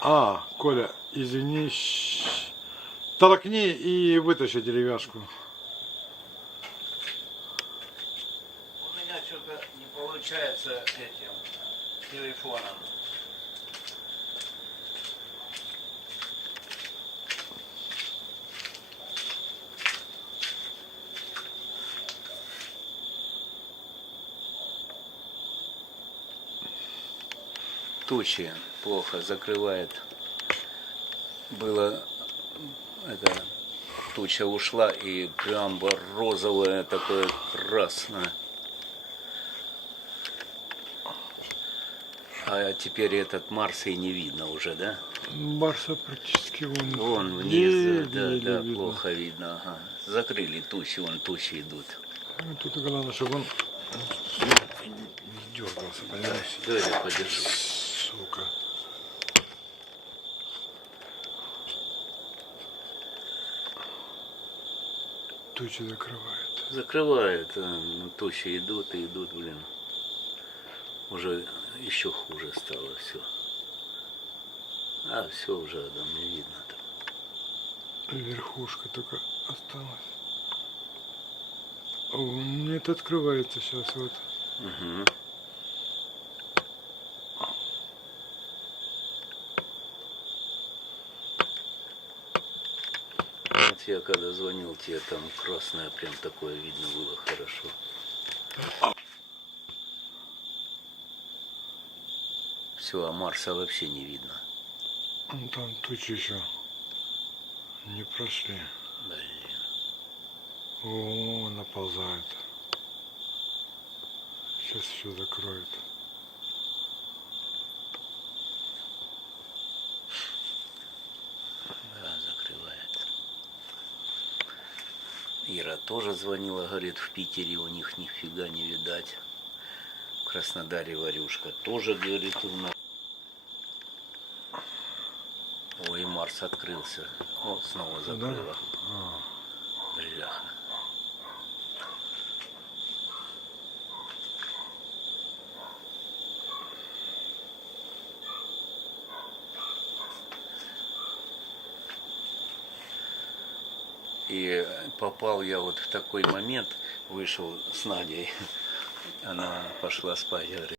А, Коля, извини. Толкни и вытащи деревяшку. У меня что-то не получается этим телефоном. Тучи плохо закрывает. Было это туча ушла и прям розовое такое красное. А теперь этот Марс и не видно уже, да? Марса практически Вон вниз, да, видно. плохо видно. Ага. Закрыли тучи, вон тучи идут. Ну, тут главное, чтобы он не дергался, понимаешь? Да, я подержу. Сука. Тучи закрывает. Закрывает, тучи идут и идут, блин. Уже еще хуже стало все. А все уже там не видно там. Верхушка только осталась. О, нет, открывается сейчас вот. Угу. Вот я когда звонил тебе, там красное прям такое видно было хорошо. Все, а Марса вообще не видно. Ну, там тучи еще не прошли. Блин. О, наползает. Сейчас еще закроет. Да, закрывает. Ира тоже звонила, говорит, в Питере у них нифига не видать. В Краснодаре Варюшка тоже, говорит, у нас. Ой, Марс открылся. О, снова закрыла. Бляха. И попал я вот в такой момент, вышел с Надей, она пошла спать, говорит,